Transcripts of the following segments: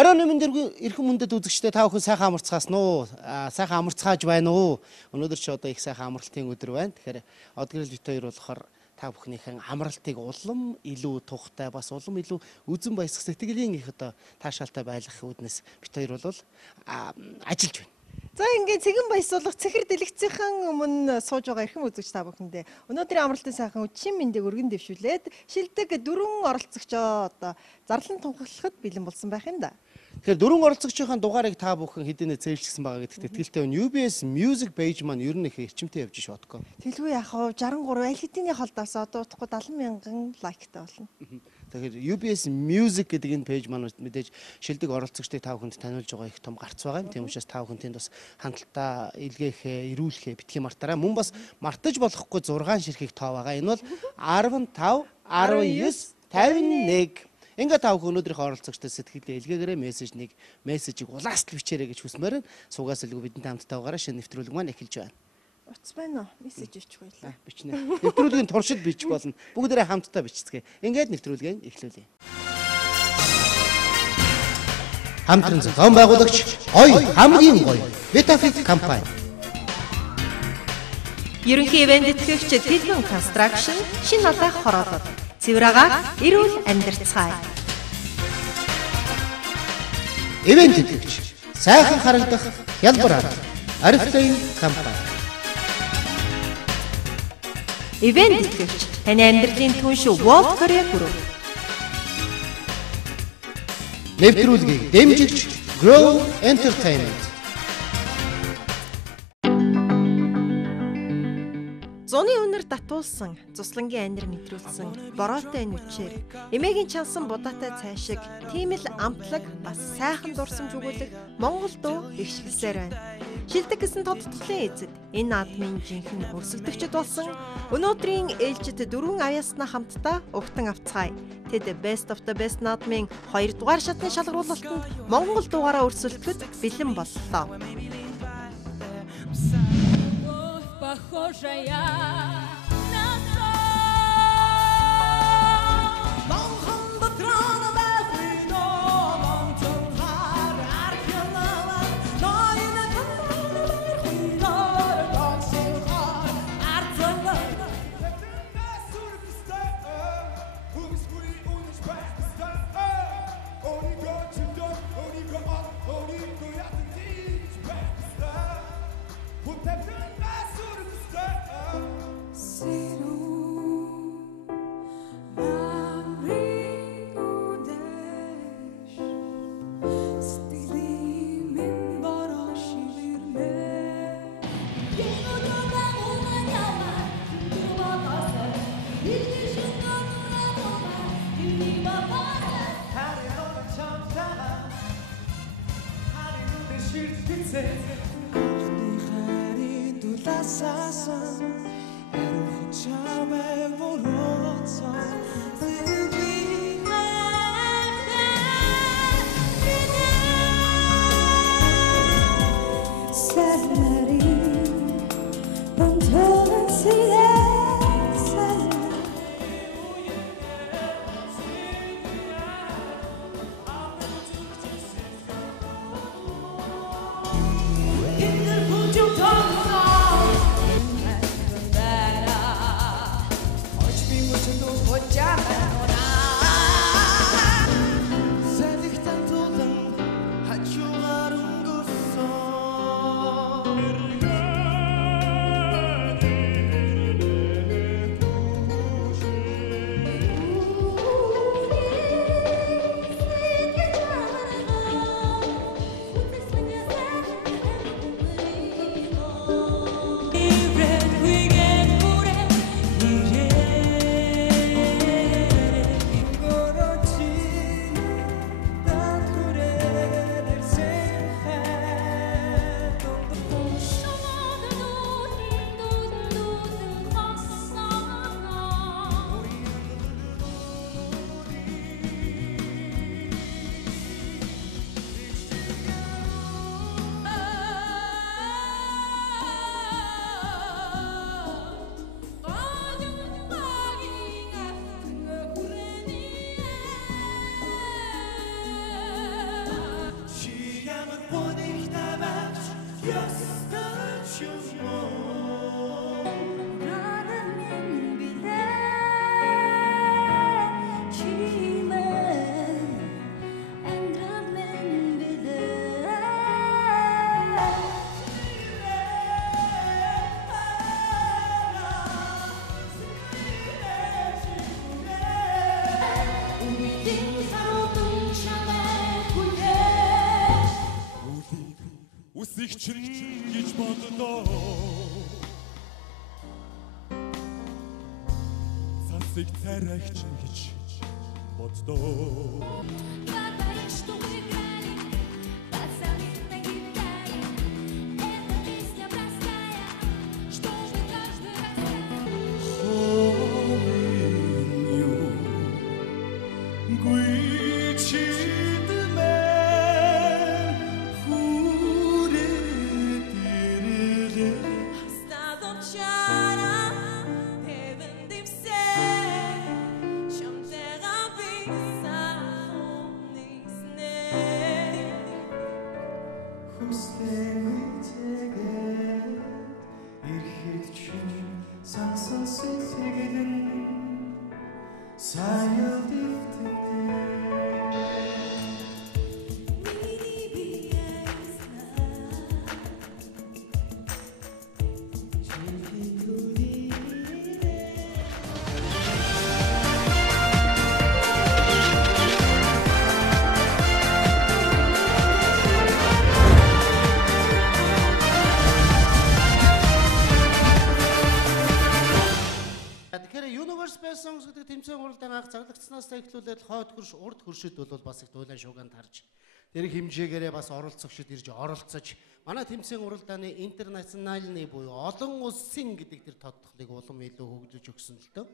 Оройн нэмэн эрхэм мөндөд үзэгчдээ та бүхэн сайхан амарцгаасан уу? Сайхан амарцгааж байна уу? Өнөөдөр ч одоо их сайхан амралтын өдөр байна. Тэгэхээр Одгэрэл бит хоёр болохоор та бүхнийхэн амралтыг улам илүү тухтай бас улам илүү үзэн баясах сэтгэлийн их одоо таашаалтай байлгах үүднээс бит хоёр бол ажиллаж байна. За ингээд цэгэн баясуулах цэхэр дэлгэцийнхэн өмнө сууж байгаа эрхэм үзэгч та бүхэндээ өнөөдрийн амралтын сайхан үдшийн мэндийг өргөн дэвшүүлээд шилдэг дөрвөн оролцогчоо одоо зарлан тунхаглахад бэлэн болсон байх юм да. Тэгэхээр дөрвөн оролцогчийн дугаарыг та бүхэн хэдийнэ зээлчилсэн байгаа гэдэгт итгэлтэй байна. UBS Music page маань ер нь их эрчимтэй явж шоодгоо. Тэлгүй яах вэ? 63 аль хэдийн холдоос одоо утахгүй 70 мянган лайктай болно. Тэгэхээр UBS Music гэдэг энэ пэйж маань мэдээж шилдэг оролцогчдыг та бүхэнд таниулж байгаа их том гарц байгаа юм. Тийм учраас та бүхэн тэнд бас хангалттай илгээхээ, ирүүлэхээ битгий мартаарай. Мөн бас мартаж болохгүй 6 ширхэг тоо байгаа. Энэ бол 15, 19, 51. Ингээд та бүхэн өнөөдрийнхөө оролцогчдод сэтгэлдээ илгээгээрэй, мессежийг улаастал бичээрэй гэж хүсмээр сугаас илгүй бидэнтэй хамтдаа байгаарай. Шинэ нэвтрүүлэг маань эхэлж байна. Утас байна уу? Мессеж бичих байлаа. Бичнэ. Нэвтрүүлгийн туршид бичих болно. Бүгдээрээ хамтдаа бичцгээе. Ингээд нэвтрүүлгээ эхлүүлье. Хамтран зохион байгуулагч гоё хамгийн гоё Vitafit компани. Ерөнхий ивент тэтгэгч Дэлгэн Construction шинэ алаах хороолол. Цэврага эрүүл амьдарцгаая. Ивент тэтгэгч сайхан харагдах хялбар арга Арифлейм компани. Ивент тэтгэгч таны амьдралын түнш World Korea Group. Нэвтрүүлгийг дэмжигч Grow Entertainment. Зуны үнэр татуулсан, цуслангийн анир мэдрүүлсэн, бороотой нүчээр, эмээгийн чансан будаатай цайшиг, тийм л амтлаг, бас сайхан дурсамж өгүүлэх Монгол дуу ихшгэлсээр байна. Шилдэг гэсэн тодтголын эзэд энэ наадмын жинхэнэ өрсөлдөгчд болсон өнөөдрийн ээлжид дөрвөн аяаснаа хамтдаа угтан авцгаая. Тэд Best of the Best наадмын 2 дугаар шатны шалгаруулалтанд Монгол дуугаараа өрсөлдөхөд бэлэн боллоо. Похожая на то. Цансыг тарайч гэж боддоо. Говоришь, что мы играли, пацаны на гитаре. Эта песня простая, что же каждый раз. Ховинью гүйчидмэн хүрээдэрээ Стадом чара, heaven deep say, шамтэга бисаа нисне. хүслээ үтэгээд ирэхэд чинь сансан сэтгэлэн саял дэвтэнэ Миний биеэс Тэгэхээр Universe Best Songs гэдэг тэмцээн уралдаан анх зарлагдсанаас эхлүүлээд хойд хөрш урд хөршид бол бас их дуулан шууганд харж тэр хэмжээгээрээ бас оролцогчид ирж оролцож манай тэмцээн уралдааны интернациональны буюу олон улсын гэдэг тэр тодтолыг улам илүү хөгжиж өгсөн л дөө.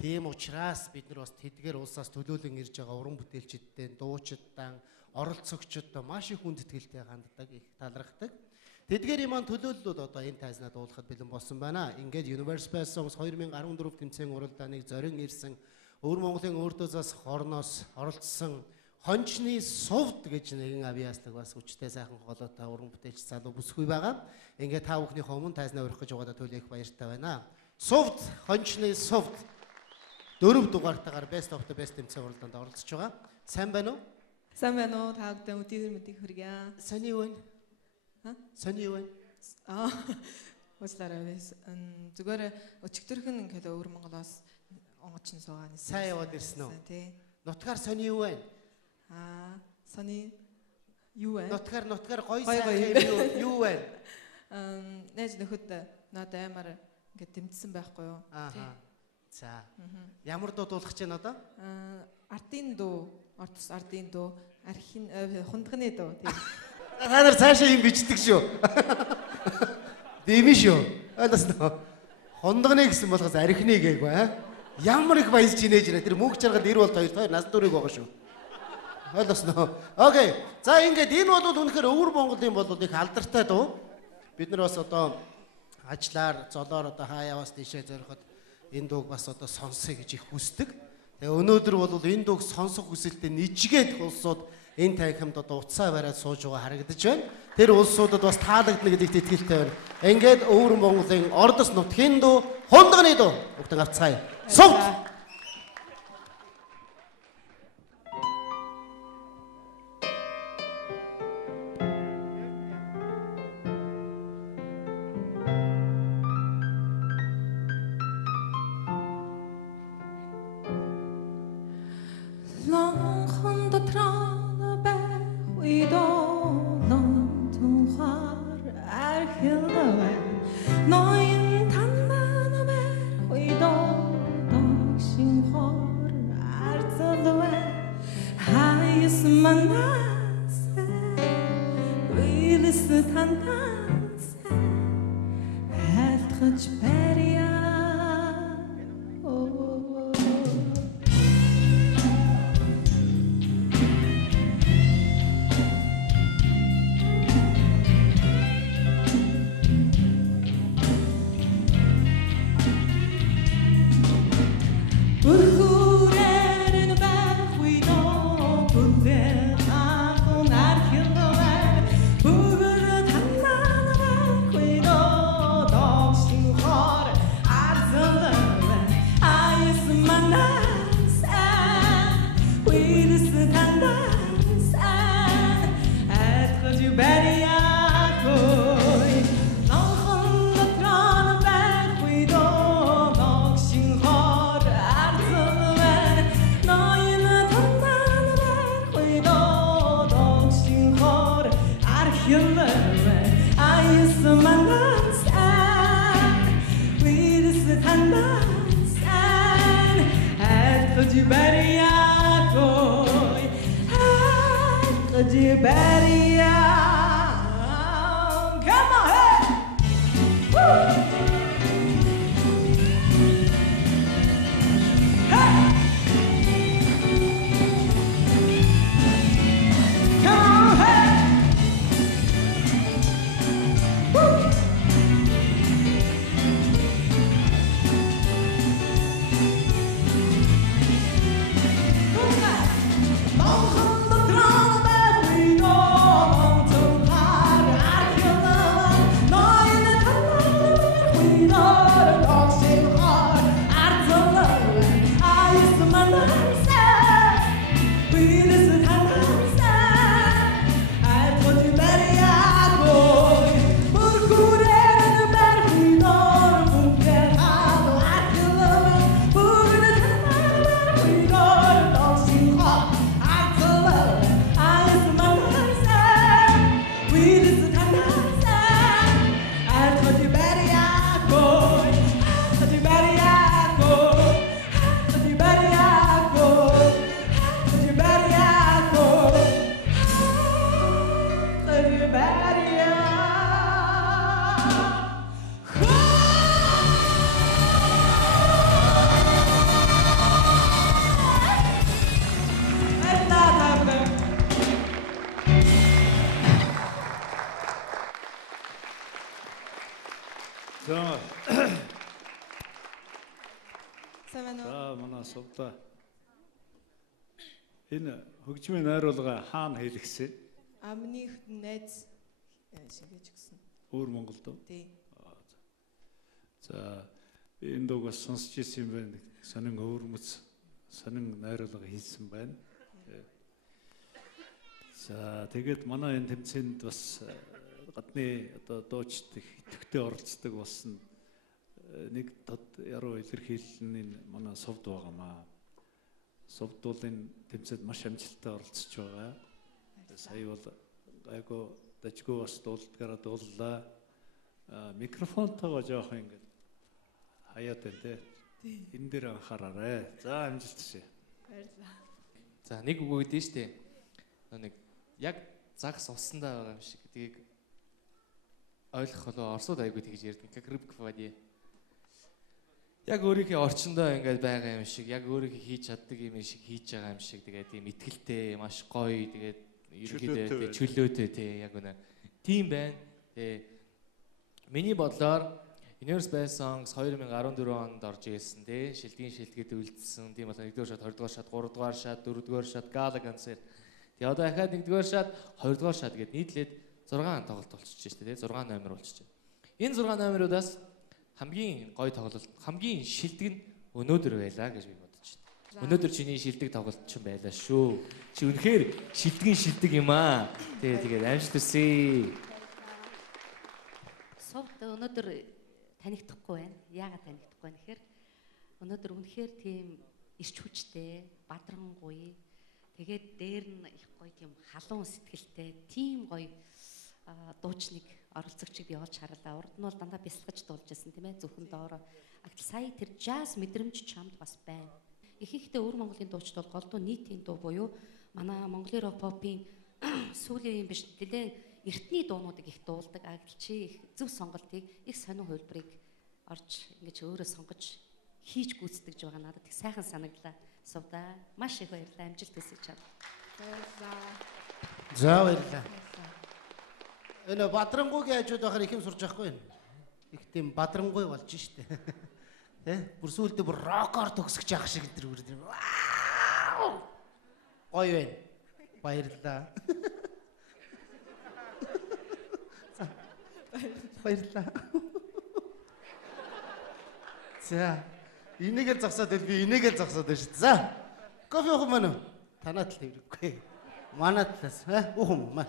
Тийм учраас бид нар бас тэдгээр улсаас төлөөлөн ирж байгаа уран бүтээлчидтэй, дуучидтай, оролцогчдод маш их хүндэтгэлтэй ханддаг, их талархдаг. Тэдгээрийн маань төлөөллүүд одоо энэ тайзнаа дуулахад бэлэн болсон байна. Ингээд Universe Best Songs 2014 тэмцээн уралдааныг зорин ирсэн Өвөр Монголын өөртөө зас хорноос оролцсон Хончны сувд гэж нэгэн авьяаслаг бас хүчтэй сайхан хоолойтой уран бүтээлч залуу бүсгүй байгаа. Ингээд та бүхний өмнө тайзнаа өрөх гэж угаадаа төлөөх баяртай байна. Сувд, Хончны сувд 4 дугаартаагаар Best of the Best тэмцээн уралдаанд оролцож байгаа. Сайн байна уу? Сайн байна уу? Та бүхэн өдөрт мэдээ хүргье. Сайн юу вэ? Сони юу вэ? Уучлаарай. Зүгээр өчигдөрхөн ингээд Өвөр Монголоос онгоч нь суугаа нисэн. Сайн яваад ирсэн үү? Тий. Нутгаар сони юу вэ? Сони юу вэ? Нутгаар гоё Гоё, сайхан юу вэ? Нээж нөхөд надад аймаар ингээд тэмцсэн байхгүй юу? Ааха. За. Ямар дуу дуулах гэж байна одоо? Ардын дуу, ордос ардын дуу, архин хундганы дуу тий. Та нар цаашаа юм бичдэг шүү. Дэми шүү. Ойлгосноо. Хондгоны гэсэн болохоос архины гээгүй аа. Ямар их баялж инээж байна. Тэр мөнх чаргал 92 нас дүүрэг байгаа шүү. Ойлгосноо. Окей. За ингээд энэ бол үнэхээр Өвөр Монголын бол их алдартай дуу. Бид нар бас одоо ажлаар, золоор одоо хаяаваас тийшээ зориход энэ дууг бас одоо сонсъё гэж их хүсдэг. Тэгээ өнөөдөр бол энэ дууг сонсох хүсэлтэд нижгээд улсууд энэ танхимд одоо утсаа бариад сууж байгаа харагдаж байна. Тэр улсуудад бас таалагдана гэдэгт итгэлтэй байна. Ингээд Өвөр Монголын ордос нутгийн дуу, хундганы дуу бүгдэн авцгаая. Сувд. Лонхон дотроо байх үедөө лонтухаар архилвэ ноён танаа байх үедөө догш танасан хайлтгаж барьяагүй хайлтгаж барьяа. Come on, hey! Woo! За манай сувда энэ хөгжмийн найруулга хаана хийлгсэн? Амных найз шигэж гисэн. Өөр Монголд уу? Тий. За би энэ дууг бас сонсч ирсэн юм байна. Сонин өвөрмөц сонин найруулга хийсэн байна. За тэгээд манай энэ тэмцээнд бас гадны одоо дуучид их идэвхтэй оролцдог болсон нэг тод яруу илэрхийллийн манай сувд байгаамаа. Сувд бол энэ тэмцээнд маш амжилттай оролцож байгаа. Сая бол айгу дажгүй бас дуулдгаараа дууллаа. Микрофонтойгоо жоох ингэ хаяад байна те. Энэ дээр анхаараарай. За амжилт хүсье. Баярлалаа. За нэг үг өгдөө штэ. Нэг яг загс уссандаа байгаа юм шиг гэдгийг ойлгох болоо орсууд айгуу тэгж ярьдаг. Крипквади. Яг өөрийнхөө орчиндөө ингээд байгаа юм шиг, яг өөрийнхөө хийж чаддаг юм шиг хийж байгаа юм шиг тэгээд тийм итгэлтэй, маш гоё тэгээд ерөнхийдөө чөлөөтэй тий яг үнэ. Тийм байна. Миний бодлоор Universe Best Songs 2014 онд орж ирсэн тий шилдгийн шилдгээд үлдсэн. Тийм бол 1-р шат, 2-р шат, 3-р шат, 4-р шат гала концерт. Тэгээ одоо дахиад 1-р шат, 2-р шат гээд нийтлээд 6 тоглолт болчихж штэ тий 6 номер болчихж байна. Энэ 6 номеруудаас хамгийн гоё тоглолт, хамгийн шилдэг нь өнөөдөр байлаа гэж би бодож байна. Өнөөдөр чиний шилдэг тоглолт ч юм байлаа шүү. Чи үнэхээр шилдэг юм аа. Тэгээд амжилт хүсье. Сувд өнөөдөр танигдахгүй байна. Яагаад танигдахгүй байна гэхээр өнөөдөр үнэхээр тийм ирч хүчтэй, бадрангуй. Тэгээд дээр нь их гоё тийм халуун сэтгэлтэй, тийм гоё дуучныг оролцогчийг би олж харлаа. Урд нь бол дандаа бясалгаж дуулж байсан тийм ээ зөвхөн доороо. Агтл сая тэр jazz мэдрэмж чамд бас байна. Ихэнхдээ өвөр Монголын дуучид бол голдуу нийтийн дуу буюу манай Монголын рок попын сүүлийн биш нэлээд эртний дуунуудыг их дуулдаг. Агтл чи их зөв сонголтыг их сонин хувилбарыг орж ингэж өөрөө сонгож хийж гүйцэтгэж байгаа надад их сайхан санагдлаа. Сувда маш их баярлалаа. Амжилт хүсье чад. Баярлалаа. За баярлалаа. Энэ бадрангуйгийн хажууд байхаар их юм сурж байхгүй юм. Их тийм бадрангуй болж штэ. Тэ? Бүр сүүлдээ бүр рокоор төгсөж явах шиг тэр бүр. Гоё байна. Баярлалаа. Баярлалаа. За, энийгээ зогсоод байл би энийгээ зогсоод байна шүү. За. Кофе уух юм уу? Танаад л хэрэггүй. Манад талаас уух юм уу?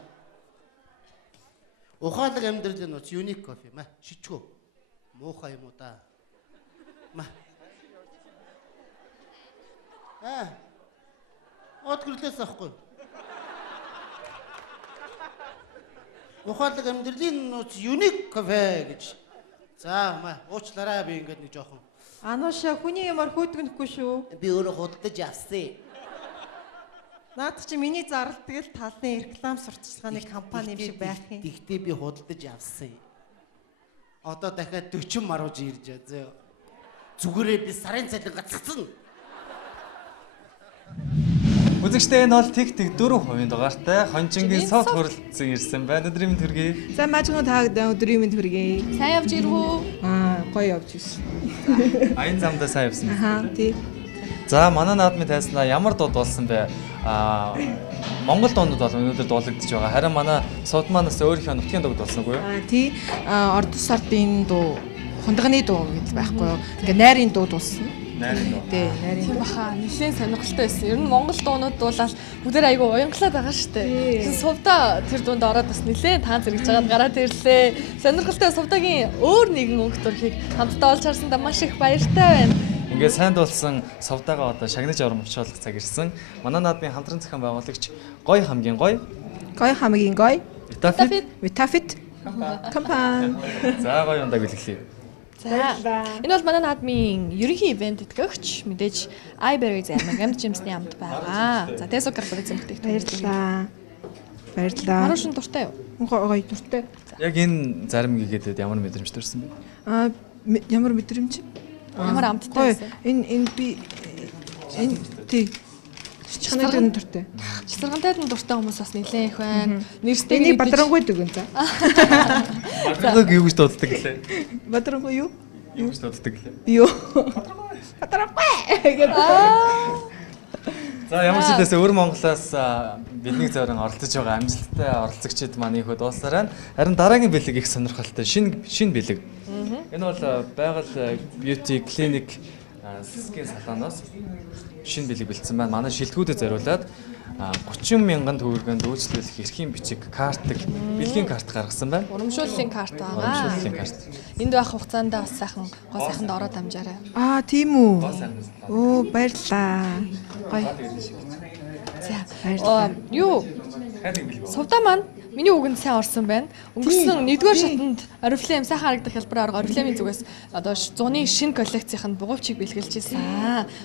Ухаалаг амьдралын нууц юник кофе маа шичгөө. Муухай юм уу да. Маа. От гэрлээс авахгүй. Ухаалаг амьдралын нууц юник кофе гэж. За маа уучлаарай би ингээд нэг жоохон Анууша хүний юмар хүйтгэхгүй шүү. Би өөрөө худалдаж авсан. Наад чи миний зарлал тэгэл талны реклам сурталчилгааны компани юм шиг байх юм. Тэгтээ би худалдаж авсан. Одоо дахиад 40 марууж ирж байгаа. Зүгээрээ би сарын цалин гацсан. Үзэгчтэй энэ бол тэг 4% дугаартай Хонжингийн сот хүрэлцэн ирсэн байна. Өдрийн мэнд хүргэе. За маажгын таагдан өдрийн мэнд хүргэе. Сайн явж ирв үү? Гоё явж ирсэн. Аян замдаа сайн явсан. Тий. За манай наадмын тайзнаа ямар дууд болсон бэ? Монгол дуунууд бол өнөөдөр дуулагдж байгаа. Харин манай сууд манаас өөрийнхөө нутгийн дууд болсонгүй юу? Тий. Ордос сардын дуу, хундагны дуу гэж байхгүй юу? Ингээ найрын дуу дуулсан. Найрын дуу. Тий, найрын Тийм дуу. баха. Нэлээд сонирхолтой байсан. Ер нь Монгол дуунууд дуулаад бүгдээр айгүй уянгалаад байгаа штэ. Тэгэхээр сувда тэр дунд ороод бас нэлээд таан зэрэгж байгаад гараад ирлээ. Сонирхолтой сувдагийн өөр нэгэн өнгө төрхийг хамтдаа олж харсандаа маш их баяртай байна. Ингээ сайн дуулсан сувдагаа одоо шагнаж оромжуулах цаг ирсэн. Манай наадмын хамтран зохион байгуулагч гоё хамгийн гоё. Гоё хамгийн гоё. Витафит Компани. За гоё ундаг бэлгэлээ. За. Энэ бол манай наадмын ерөнхий ивент итгэгч мэдээж iBerry зармаг амт жимсний амт байгаа. За Teso корпорац Баярлалаа. Баярлалаа. Маруу шин дуртай юу? Гоё дуртай. Яг энэ зарим гэгээд ямар мэдрэмж төрсөн бэ? Ямар мэдрэмж? Ямар амттай байсан? Энэ би энэ тий. Чичгэнэд дуртай. Чицэргэнтэд нь дуртай хүмүүс бас нэлээд их байна. Нэрстэй Энийг бадрангуй дүгэн за. Бадрангуйг юу гэж дууддаг гэлээ? Бадрангуй юу? Юу гэж дууддаг гэлээ? Юу? Бадрангуй гэдэг. За ямар ч хэлээс өвөр Монголоос бидний зорин оролцож байгаа амжилттай оролцогчид маань ихөө дуусараа. Харин дараагийн бэлэг их сонирхолтой шинэ бэлэг. Энэ бол байгаль бьюти клиник Сискийн салоноос шинэ бэлэг бэлдсэн байна. Манай шилдэгүүдэд зориулаад 30 мянган төгрөгөнд үйлчлүүлэх эрхийн бичиг картыг бэлгийн карт гаргасан байна. Урамшууллын карт байгаа. Урамшууллын карт. Энд байх хугацаанд бас сайхан гоо сайханд ороод амжаарай. Тийм үү? Оо баярлаа. Гоё. За. Юу? Сувда маань миний үгэнд сайн орсон байна. Өнгөрсөн 1-р шатанд Oriflame сайхан харагдах хэлбэрээр Oriflame-ийн зүгээс одоо 100-ны шинэ коллекцийн бугуйчийг бэлгэлж ирсэн.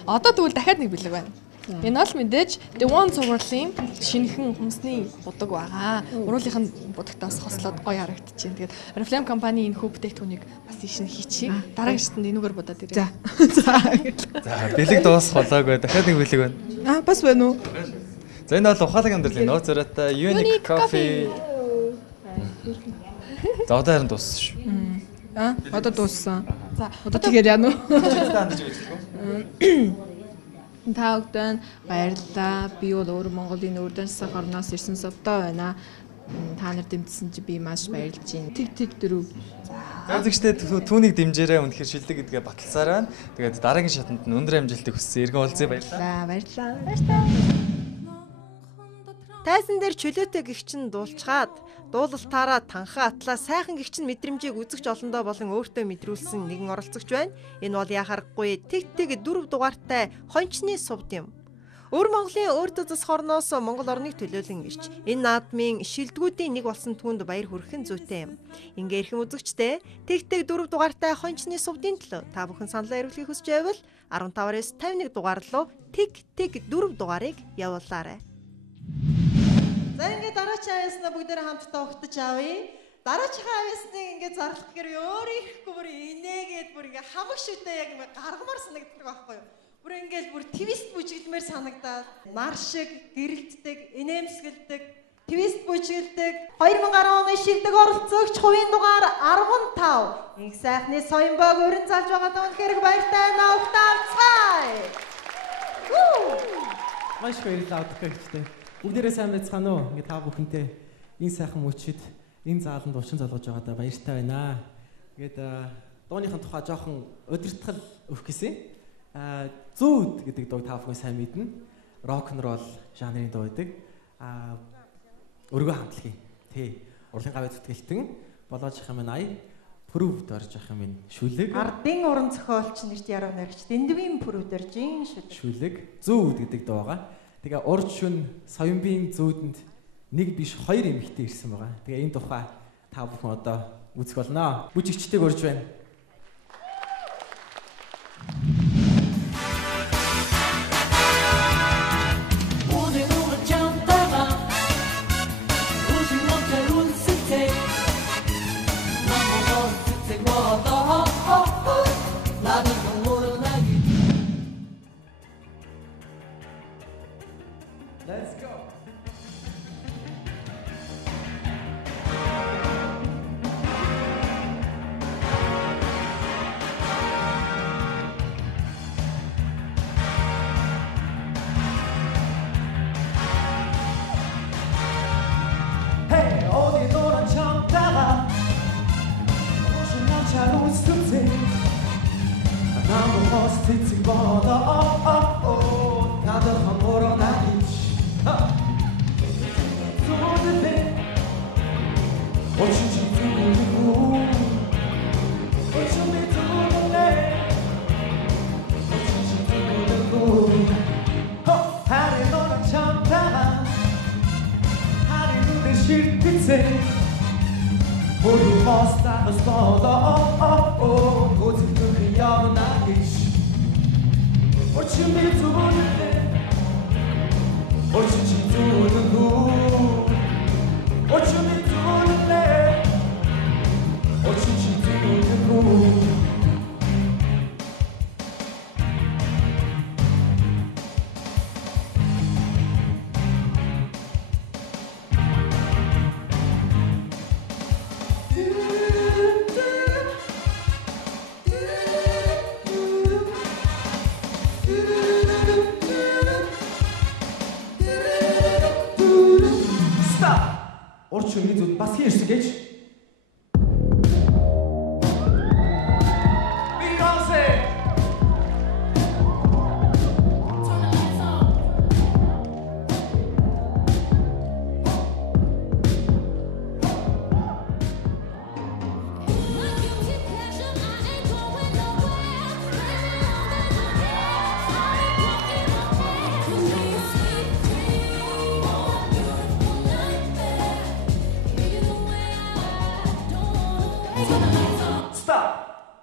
Одоо тэгвэл дахиад нэг бэлэг байна. Энэ бол мэдээж The One Swirling шинэхэн хүнсний будаг байгаа. Уруулынхын будагтаас хослоод гоё харагдчихээн. Тэгээд Oriflame компани энэ хүү бүтээгдэхүүнийг бас ийш нь хийчихье. Дараагийн шатанд энүүгээр будаад ирээ. За. За бэлэг дуусах болоогүй дахиад нэг бэлэг байна. Бас байна уу? За энэ бол ухаалаг амьдралын нөөц зөрөөтэй Unique Coffee. За одоо харин дууссан шүү. Одоо дууссан. За одоо тэгэхээр яана уу? Хандаж байж лээ. Та бүхэн баярлалаа. Би бол өөр Монголын өрдөнсөх орноос ирсэн сувда байна. Та нар дэмжсэн чи би маш баярлж байна. Тэг дөрөв. За үзэгчдээ түүнийг дэмжээрэй. Үнэхээр шилдэг гэдгээ баталсаар байна. Тэгээд дараагийн шатанд нь өндөр амжилтыг хүссэн иргэн уулзъя. Баярлалаа. Баярлалаа. Тайзан дээр чөлөөтэй гэгчин дуулчгаад дуулалтаараа танхаа атлаа сайхан гэгчин мэдрэмжийг үзэгч олондоо болон өөртөө мэдрүүлсэн нэгэн оролцогч байна. Энэ бол яхарахгүй тэг 4 дугаартай хончны сувд юм. Өвөр Монголын өөртөө засах орноос Монгол орныг төлөөлөн ирж энэ наадмын шилдэгүүдийн нэг болсон түүнд баяр хүрхэн зүйтэй юм. Ингээ эрхэм үзэгчтэй тэг 4 дугаартай хончны сувдын төлөө та бүхэн саналаа ирүүлэхийг хүсэж байвал 15-аас 51 дугаар руу тэг 4 дугаарыг явуулаарай. За ингээд дараагийн авьяаснаа бүгдээрээ хамтдаа угтаж авъя. Дараагийн авьяасныг ингээд зарлах гэхээр өөрийнхөө бүр инээгээд бүр ингээд хамаг шүтээ яг ингээд гаргамаар санагддаг байхгүй юу? Бүр ингээд бүр твист бүжиглмээр санагдаад нар шиг гэрэлтдэг, инээмсэгэлдэг, твист бүжиглдэг 2010 оны шилдэг оролцогч хувийн дугаар 15. Их сайхны Соёнбог өрн залж байгаа үнэхээр баяртай байна. Угтаалцгаая. Маш баярлалаа өгөхтэй. Бүгдээрээ сайн байцгаана уу? Ингээ та бүхэнтэй энэ сайхан мөчид энэ зааланд учин залгаж байгаадаа баяртай байна. Ингээд дууныхын тухай жоохон удирдгал өгөх гэсэн. Зүүд гэдэг дуу та бүхэн сайн мэднэ. Рок н ролл жанрын дуу байдаг. Өргөө хамтлагийн тий. Урлын гавь зүтгэлтэн болоож их юм ая. Прүвд орж явах юм шүлэг. Ардын уран зохиолч нэрт яруу найрагч Дэндвийн прүвд орж ин шүлэг. Зүүд гэдэг дуу байгаа. Тэгээ урд шүн Соёнбийн зүүдэнд нэг биш 2 эмэгтэй ирсэн байгаа. Тэгээ энэ тухай та бүхэн одоо үзэх болно. Бүжигчдийг урьж байна. түцээ намайг цэцэг болоо надад хамороо нагич зүудээ очиж зүудээ очиж зүудээ очиж зүудээ 하늘 너랑 참다가 하늘 눈에 실빛에 모두 머스타가 쏟아 도둑 그냥 나기시 어찌미 두는데 어찌지 두는 구 어찌미 두는데 어찌지 두는 구 Orçun Midut бас хийрсэн гэж Beyoncé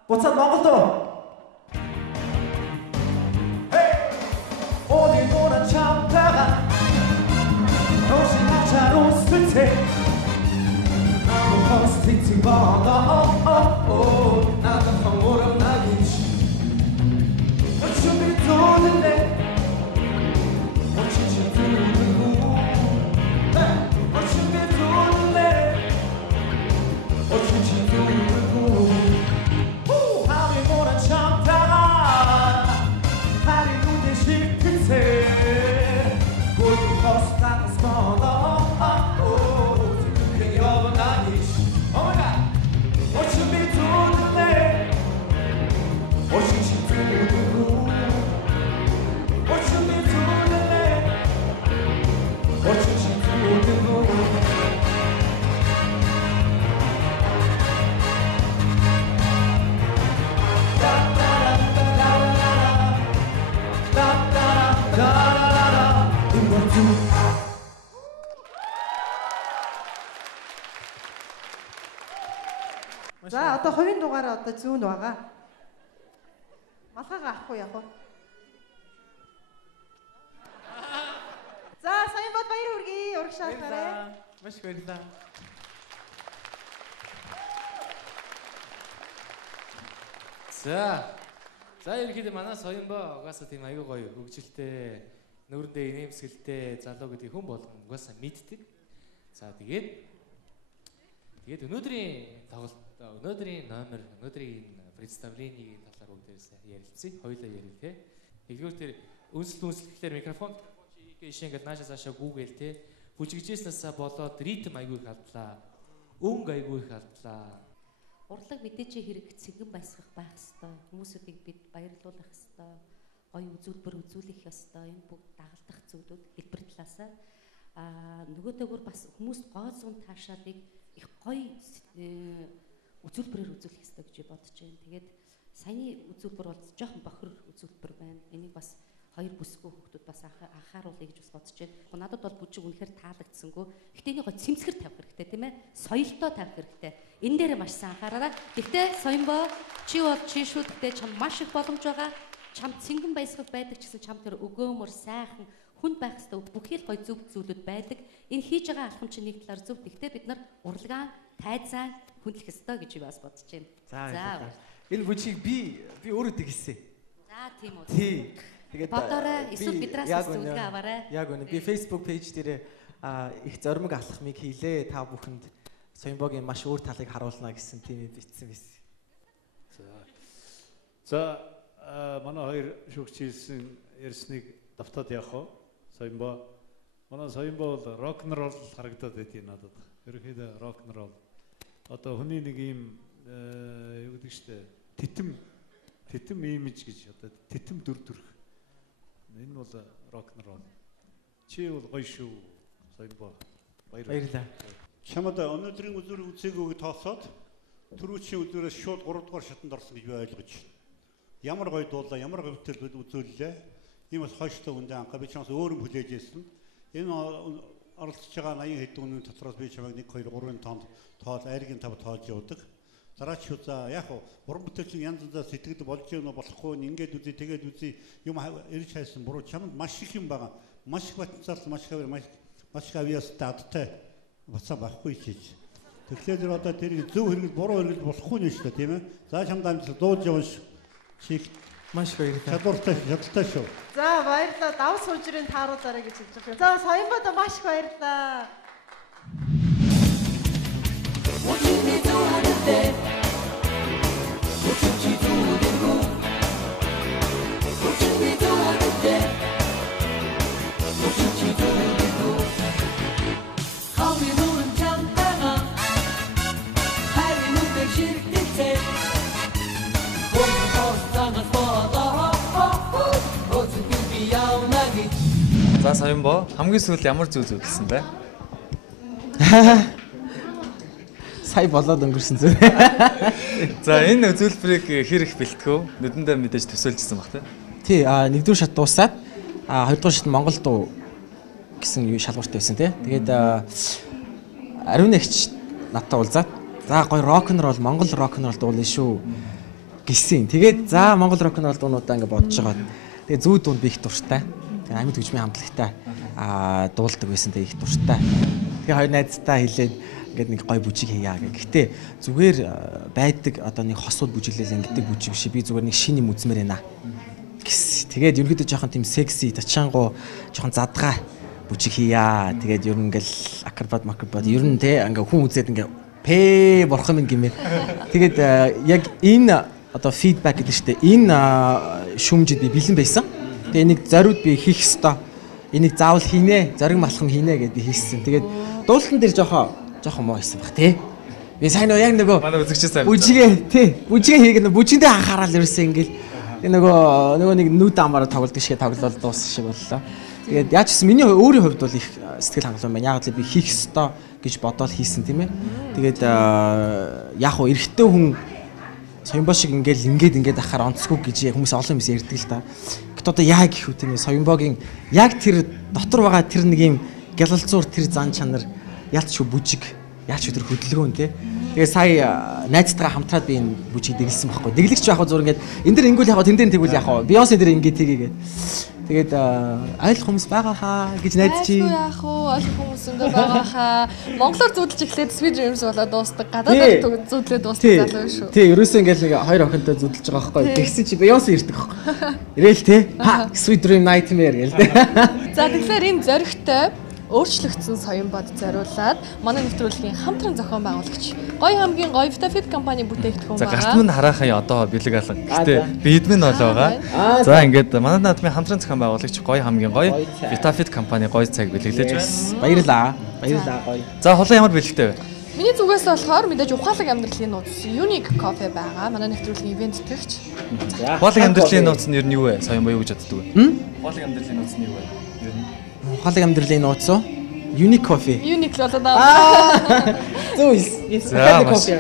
Буцаад Монголд уу? 어디 보나 참다가 혹시 하차로 스쳐 아무 포스트잇 받아 나도 황홀한 나기지 어쩌면 도는데 어찌지 두는구 어쩌면 도는데 어찌지 두는구 참다가 하늘 눈에 실끝에 모두 버스타고 스포더 그게 여보나니시 오마이갓 어쩌면 두는데 어찌지 두는구 어쩌면 두는데 어찌지 두는구 За одоо хувийн дугаараа одоо зүүн байгаа. Малгайгаа авахгүй яг уу. За сайн бод баяр хүргэе. Ураг шаалтаарай. Маш их баярлалаа. За ерөнхийдөө манай Соёнбоо угаасаа тийм аюу гоё хөгжилтэй, нүүрэндээ инээмсэгэлтэй залуу гэдгийг хүн болгон угаасаа мэддэг. За тэгээд өнөөдрийн тоглолт, өнөөдрийн номер, өнөөдрийн представлений талаар бүгдээрээс ярилцъя. Хоёулаа ярил те. Нэгдүгээр тэр үнслэхээр микрофон ишээ ингээд наашаа цаашаа гүүгээл те. Бүжигжээснээсээ болоод ритм аюу их алдлаа. Өнгө аюу их алдлаа. Урлаг мэдээч хэрэг цэгэн баясгах байх ёстой. Хүмүүсүүдийг бид баярлуулах ёстой. Гоё үзүүлбэр үзүүлэх ёстой. Энэ бүгд дагалдах зүйлүүд хэлбэр талаасаа нөгөөдөөгөр бас хүмүүст гоо зүүн таашаалыг их гоё үзүүлбэрээр үзүүлэх ёстой гэж бодож байна. Тэгээд саяны үзүүлбэр бол жоохон бохир үзүүлбэр байна. Энийг бас хоёр бүсгүй хүмүүс бас анхааруулъя гэж бас бодож байна. Надад бол бүжиг үнэхээр таалагдсангүй. Гэхдээ энийг гоо цэмсгэр тавих хэрэгтэй тийм ээ. Соёлтой тавих хэрэгтэй. Энэ дээр маш сайн анхаараарай. Гэхдээ Соёнбоо чи бол чи шүү дээ чам маш их боломж байгаа. Чам цэнгэн баясгал байдаг ч гэсэн чам тэр өгөөмөр сайхан хүнд байх ёстой бүхэл гоё зөв зүйлүүд байдаг. Энэ хийж байгаа алхам чинь нэг талаар зөв. Гэхдээ бид нар урлагаан, тайзан хүндлэх ёстой гэж бас бодож байна. За. Энэ бүжгийг би өөрөө тэгсэн. За тийм үү. Тий. Тэгээд бодорой эсвэл бидраас зөвлөгөө аваарай. Яг үнэ би Facebook page дээр их зоримог алхмыг хийлээ. Та бүхэнд Соёнбоогийн маш өөр талыг харуулна гэсэн тийм бичсэн байсан. За манай хоёр шүүгч хэлсэн ярьсныг давтаад явах уу? Соёнбоо. Манай Соёнбоо бол рок н ролл харагдаад байдгийг надад. Ерөнхийдөө рок н ролл. Одоо хүний нэг юм юу гэдэг штэ титэм имиж гэж одоо титэм дүр төрх. Энэ бол рок н рол. Чи бол гоё шүү. Соёлбоо. Баярлалаа. Чамд өнөөдрийн үзүүрийг үзээгүйг тооцоод түрүүчийн үзүүрээс шууд 3 дугаар шатанд орсон гэж би ойлгож байна. Ямар гоё дуулаа, ямар гоё хөтөл үзүүллээ. Ийм бас хойшлоо үндэ анхаа би чамаас өөр юм хүлээж ирсэн. Энэ оролцож байгаа 80 хэдэн үнийн дотроос би чамайг 1 2 3-ын тоонд тоол айргийн тав тоолж явдаг. Дараач юу за яг уран бүтээлчин янз янзаар сэтгэд болж юм болохгүй ингээд үзье тэгээд үзье юм ирж хайсан буруу чамд маш их юм байгаа. Маш их батцаар маш их авьяас таттай бацаа байхгүй чиж. Тэгэхээр одоо тэр зөв хэрэгэл буруу хэрэгэл болохгүй нэ шүү дээ тийм ээ. За чамд амжилт дуулж явна шүү. Чиг маш баярлалаа. Чадвартай шүү. За баярлалаа. Давс хужрын тааруулаарай гэж хэлж байгаа. За Соёнбод маш их баярлалаа. What you need to understand? What you need to understand? What you need to understand? What you need to understand? How we doing, Chantana? How we doing, Chirtite? What you call Sanga Spota? What you be out nagi? За Соёнбоо хамгийн сүүлд ямар зүйл зүйлсэн бэ? Сая болоод өнгөрсөн зү. За энэ үзүүлбэрийг хэр их бэлтгэв? Нүдэндээ мэдээж төсөөлжсэн баг тий. Нэгдүгээр шат дуусаад хоёрдугаар шат Монгол дуу гэсэн шалгууртай байсан тий. Тэгээд ариун нэгч надтай уулзаад за гоё рок н рол Монгол рок н рол дуулна шүү гэсэн. Тэгээд за Монгол рок н рол дуунуудаа ингээд бодож байгаа. Тэгээд зүү дунд би их дуртай. Амьд хөгжмийн хамтлагтай дуулдаг байсан тэгээд их дуртай. Тэгээд хоёр найзтай хэлээд ингээд нэг гой бүжиг хийя гэх. Гэтэ зүгээр байдаг одоо нэг хосууд бүжиглэл ингэдэг бүжиг биш. Би зүгээр нэг шинэ юм үзмээр байна гэс. Тэгээд ерөөдөө жоохон тийм секси, тачаангуу жоохон задгаа бүжиг хийя. Тэгээд ер нь ингээл акробат ер нь те ингээ хүн үзээд ингээ пэ борхон минь гэмээр. Тэгээд яг энэ одоо фидбек гэдэг чинь энэ шүмжид би бэлэн байсан. Тэгээд энийг зориуд би хийх ёстой. Энийг заавал хийнэ, зориг малхан хийнэ гэдээ хийсэн. Тэгээд дуулалтан дээр жоохон муу хийсэн баг тий. Би сайн яг нөгөө манай үзэгчээс сайн бүжигээ тий. Бүжигээ хийгээд бүжиндээ анхаарал ерөөсөө ингээл нөгөө нэг нүд амаараа тоглолдог шиг тоглол дуусах шиг боллоо. Тэгээд яаж ч гэсэн миний өөрийн хувьд бол их сэтгэл хангалуун байна. Яг л би хийх ёстой гэж бодоод хийсэн тийм ээ. Тэгээд яг хуу эрэгтэй хүн Соёнбоо шиг ингээд ахаар онцгүй гэж хүмүүс олон хүмүүс ярьдаг л да. Гэт одоо яг их үү тийм ээ. Соёнбоогийн яг тэр дотор байгаа тэр нэг юм гялалзуур тэр зан чанар ялч шүү бүжиг яаж өдөр хөдөлгөөн тий. Тэгээ сая найзтайгаа хамтраад би энэ бүжиг дэглэсэн байхгүй. Дэглэгч яг зур ингээд энэ дэр ингүүл яг тэн дээр тэгвэл яг Бейонсе дээр ингээд тийгээд. Тэгээд ойлгох хүмүүс байгаа хаа гэж найдаж чи. Яах вэ? Ойлгох хүмүүс өндөө байгаа хаа. Монголоор зүудэлж эхлээд Sweet Dreams болоод дуустдаг. Гадаадаар зүудлээд дуустдаг залуу шүү. Тий, ерөөсөө ингээд нэг хоёр охинтой зүудэлж байгаа байхгүй. Тэгсэн чи Бейонсе ирдэг байхгүй. Ирээл тий. Sweet Dream Nightmare гээл тий. За тэгэхээр энэ зөрөгтэй өөрчлөгдсөн Соёнбод зориулаад манай нэвтрүүлгийн хамтран зохион байгуулагч Гоё хамгийн гоё Vitafit компани бүтээгдэхүүн байгаа. За гарт минь хараахан одоо бэлэг алга. Гэтэ бид минь бол байгаа. За ингээд манай наадмын хамтран зохион байгуулагч Гоё хамгийн гоё Vitafit компани гоё цаг бэлэглэж байна. Баярлаа. Баярлаа гоё. За хулан ямар бэлэгтэй вэ? Миний зүгээс болохоор мэдээж ухаалаг амьдралын нууц Unique Coffee байгаа. Манай нэвтрүүлгийн ивент тэтгэгч. Ухаалаг амьдралын нууц нь ер нь юу вэ? Соёнбоо юу гэж боддог вэ? Ухаалаг амьдралын нууц нь юу вэ? Ухаалаг амьдралын нууц уу? Unique Coffee. Unique л одоо. Зүүс. Unique Coffee.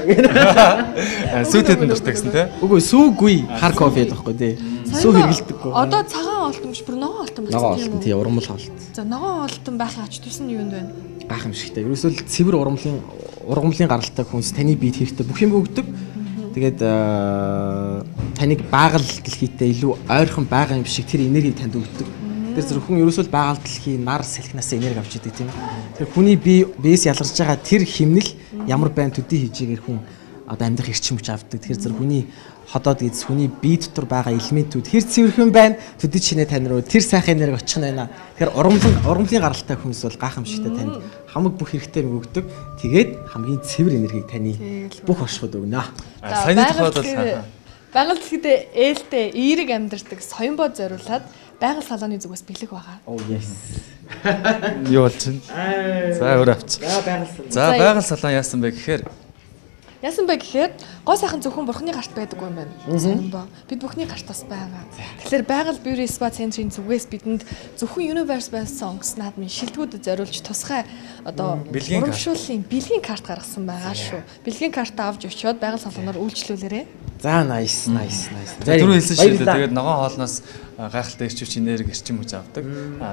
Сүүтэд нь дуртагсан тий? Үгүй сүүгүй хар кофе байхгүй тий. Сүү хэрэглэдэггүй. Одоо цагаан олтон биш бүр ногоон олтон байна. Ногоон олтон тий урмал хоолт. За ногоон олтон байхын ач тус нь юунд байна? Гайхамшигтай. Ерөөсөө л цэвэр ургамлын гаралтай хүнс таны биед хэрэгтэй бүх юм өгдөг. Тэгээд таныг байгаль дэлхийтэй илүү ойрхон байгаа юм шиг тэр энергийг танд өгдөг. Тэр зөвхөн ерөөсөө л байгаль дэлхийн нар салхинаас энерги авч идэг тийм. Тэр хүний биес ялгарч байгаа тэр химнэл ямар байн төдий хийжээгээр хүн одоо амьдрах эрчим хүч авдаг. Тэр зэрэг хүний ходоод гэж хүний бие дотор байгаа элементүүд хэр цэвэрхэн байна төдий чинээ тань руу тэр сайхан энерги очих нь байна. Тэгэхээр ургамлын гаралтай хүнс бол гайхамшигтай танд хамаг бүх хэрэгтэй өгдөг. Тэгээд хамгийн цэвэр энергийг таны бүх оршихуд өгнө. Саяны тухайд бол байгаль дэлхийд ээлтэй эерэг амьдардаг Соёнбод зориулаад байгаль салааны зүгээс бэлэг байгаа. Oh yes. Юу болж чинь? За өөр авч. За байгаль салаан яасан бэ гэхээр Яасан бэ гэхээр гоо сайхан зөвхөн бурхны гарт байдаг юм байна. Соёмбоо. Бид бүхний гарт бас байгаа. Тэгэхээр байгаль beauty spa центрийн зүгээс бидэнд зөвхөн Universe Best Songs наадмын шилдэгүүдэд зориулж тусгай одоо урамшууллын бэлгийн карт гаргасан байгаа шүү. Бэлгийн карт авч өчөөд байгаль салганаар үйлчлүүлээрэй. За nice. Түрүү хэлсэн шүү дээ. Тэгээд ногоон хоолноос гайхалтай эрчимч энерги эрчим хүч авдаг.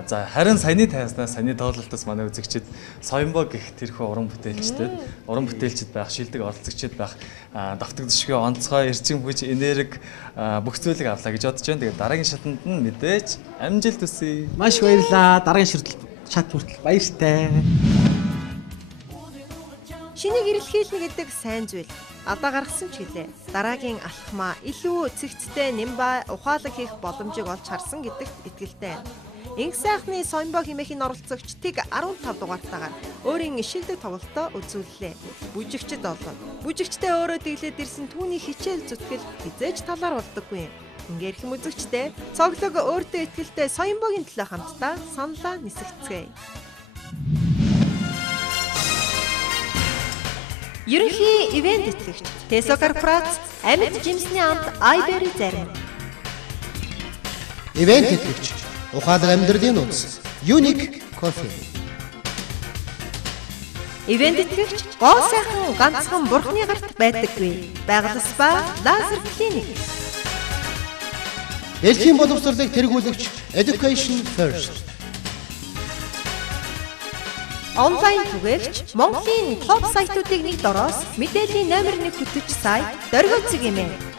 За харин саяны тайзнаас саяны тоглолтоос манай үзэгчид Соёмбоо гэх тэрхүү уран бүтээлчд байх, шилдэг оролцогчид байх, давтагдшгүй онцгой эрчим хүч энерги бүх зүйлийг авлаа гэж бодож байна. Тэгээд дараагийн шатанд нь мэдээж амжилт хүсье. Маш баярлалаа. Дараагийн шат хүртэл баяртай. Шинийг эрэлхийлнэ гэдэг сайн зүйл. Алдаа гаргасан ч гэлээ. Дараагийн алхмаа илүү цэгцтэй нэмба ухаалаг хийх боломжийг олж харсан гэдэгт итгэлтэй байна. Инх сайхны Соёмбоо хэмээхийн оролцогч Тэг 15 дугаартаагаар өөрийн шилдэг тоглолтоо үзүүллээ. Бүжигчд олно. Бүжигчтэй өөрөө дэглээд ирсэн түүний хичээл зүтгэл хизээж талаар болдоггүй юм. Ингээд хэм үзэгчтэй цоглог өөртөө итгэлтэй Соёмбоогийн төлөө хамтдаа саналаа нисгцгээе. Ерөнхий ивент эцэгч Tesco корпорац Амьд Жимсний амт Iberry зарим. Ивент эцэгч ухаалаг амьдралын үндэс Unique Coffee. Ивент эцэгч гоо сайхан ганцхан бурхны гарт байдаггүй. Байгаль спа лазер клиник. Дэлхийн боловсролыг тэргүүлэгч Education First. Онлайн түгээгч Монголын топ сайтуудыг нэг дороос мэдээллийн номер 1 хөтлөж сайт дөргөөцөг юм ээ.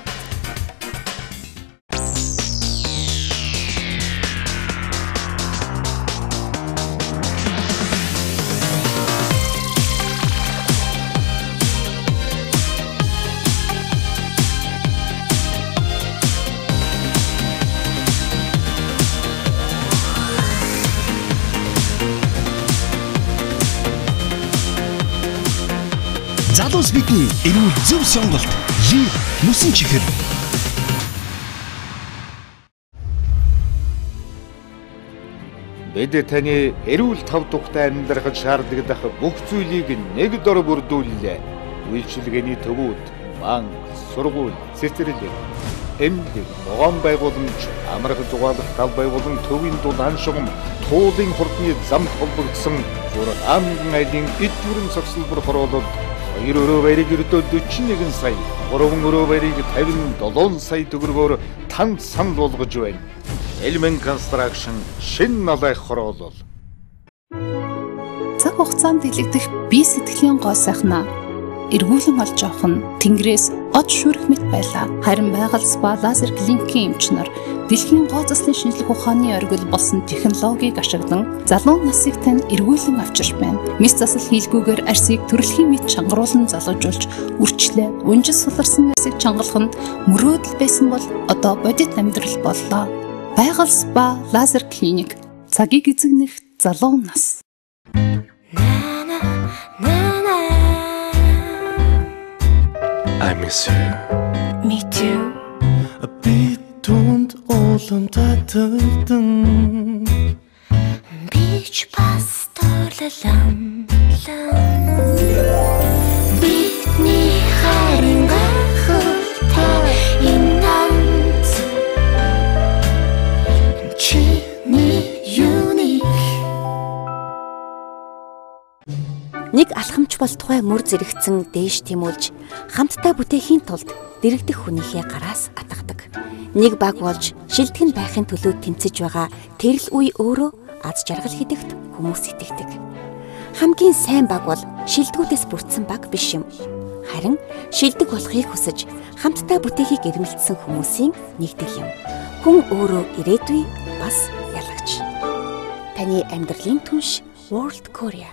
Залуус бидний эрүүл зөв сонголт мөсөн чихэр. Бид таны эрүүл тав тухтай амьдрахад шаардлагатай бүх зүйлийг нэг дор бүрдүүллээ. Үйлчилгээний төвүүд, банк, сургууль, цэцэрлэг, эмнэлэг, ногоон байгууламж, амрах зугаалах тал байгуулан төвийн дулаан шугам, туулын хурдны замд холбогдсон зураг амган айлын эд бүрэн цогцлбор хороолол 2 өрөө баярыг өртөө 41 сая, 3 өрөө баярыг 57 сая төгрөгөөр танд санал болгож байна. Element Construction шинэ налайх хороолол. Цаг хугацаанд дэлгэх бие сэтгэлийн гоо сайхнаа эргүүлэн олж авах нь Тэнгэрээс од шүрэх мэт байлаа. Харин байгаль спа лазер клиникийн эмчнэр дэлхийн гоо заслын шинжлэх ухааны оргил болсон технологиг ашиглан залуу насыг тань эргүүлэн авчирч байна. Мис засал хийлгүүгээр арсыг төрөлхийн мэт чангаруулан залуужуулж үрчлээ. Унжис суларсан арсыг чангалаханд мөрөөдөл байсан бол одоо бодит амьдрал боллоо. Байгаль спа лазер клиник цагийг эзэгнэх залуу нас. I miss you. Me too. Би түнд уулан таталдан. Бич бас торлолам. Бидний харин гахалтай инант. Чиний юуник. Нэг алхамч бол тухай мөр зэрэгцэн дээш тэмүүлж хамтдаа бүтээхийн тулд дэрэгдэх хүнийхээ гараас атгадаг. Нэг баг болж шилтгэн байхын төлөө тэмцэж байгаа тэрл үе өөрөө аз жаргал хийдэгт хүмүүс итгэдэг. Хамгийн сайн баг бол шилдэгүүдээс бүрдсэн баг биш юм. Харин шилдэг болохыг хүсэж хамтдаа бүтээхийг эрмэлзсэн хүмүүсийн нэгдэл юм. Хүн өөрөө ирээдүй бас ялагч. Таны амьдралын түнш World Korea